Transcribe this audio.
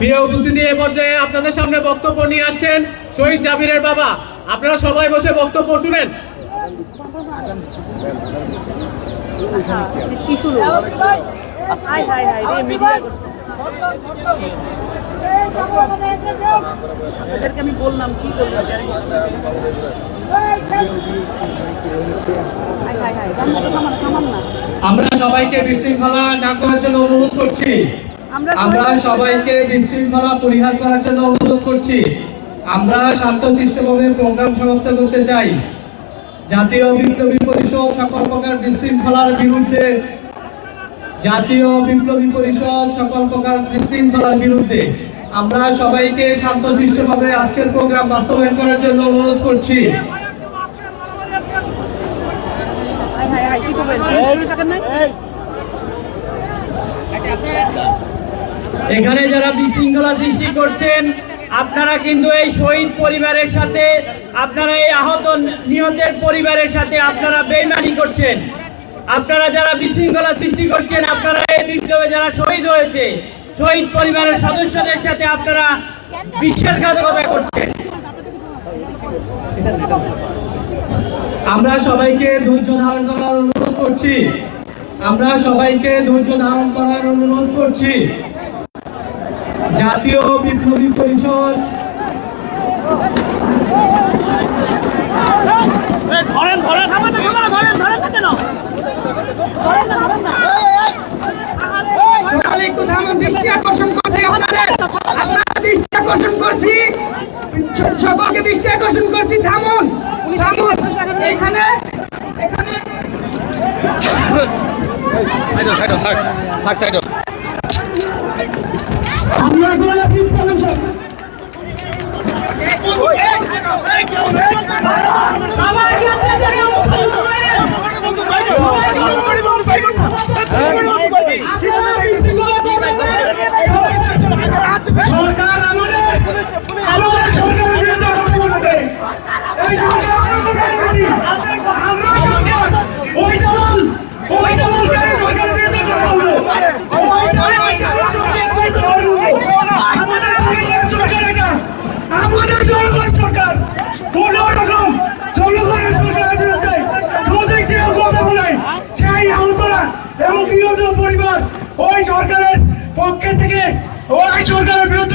প্রিয় উপস্থিতি, এ পর্যায়ে আপনাদের সামনে বক্তব্য নিয়ে আসছেন শহীদ জাবিরের বাবা। আপনারা সবাই বসে বক্তব্য শুনেন। আমি বললাম কি বললাম, আমরা সবাইকে বিশৃঙ্খলা না করার জন্য অনুরোধ করছি। আমরা সবাইকে বিশৃঙ্খলা পরিহার করার জন্য অনুরোধ করছি। আমরা শান্তশিষ্টভাবে প্রোগ্রাম সমাপ্ত করতে চাই। জাতীয় বিপ্লবী পরিষদ সকল প্রকার বিশৃঙ্খলার বিরুদ্ধে, জাতীয় বিপ্লবী পরিষদ সকল প্রকার বিশৃঙ্খলার বিরুদ্ধে আমরা সবাইকে শান্তশিষ্টভাবে আজকের প্রোগ্রাম বাস্তবায়ন করার জন্য অনুরোধ করছি। এখানে যারা বিশৃঙ্খলা সৃষ্টি করছেন, আপনারা কিন্তু এই শহীদ পরিবারের সাথে, আপনারা এই আহত নিহতের পরিবারের সাথে আপনারা বেইমানি করছেন। আপনারা যারা বিশৃঙ্খলা সৃষ্টি করছেন, আপনারা এই বিপ্লবে যারা শহীদ হয়েছে, শহীদ পরিবারের সদস্যদের সাথে আপনারা বিশ্বাসঘাতকতা করছেন। আমরা সবাইকে ধৈর্য ধারণ করার অনুরোধ করছি। আমরা সবাইকে ধৈর্য ধারণ করার অনুরোধ করছি। জাতীয় বিপ্লবী পরিষদ একটু থামুন, দৃষ্টি আকর্ষণ করছি আপনাদের, দৃষ্টি আকর্ষণ করছি, সকলকে দৃষ্টি আকর্ষণ করছি। থামুন থামুন, এখানে পরিবার ওই সরকারের পক্ষে থেকে ওই সরকারের বিরুদ্ধে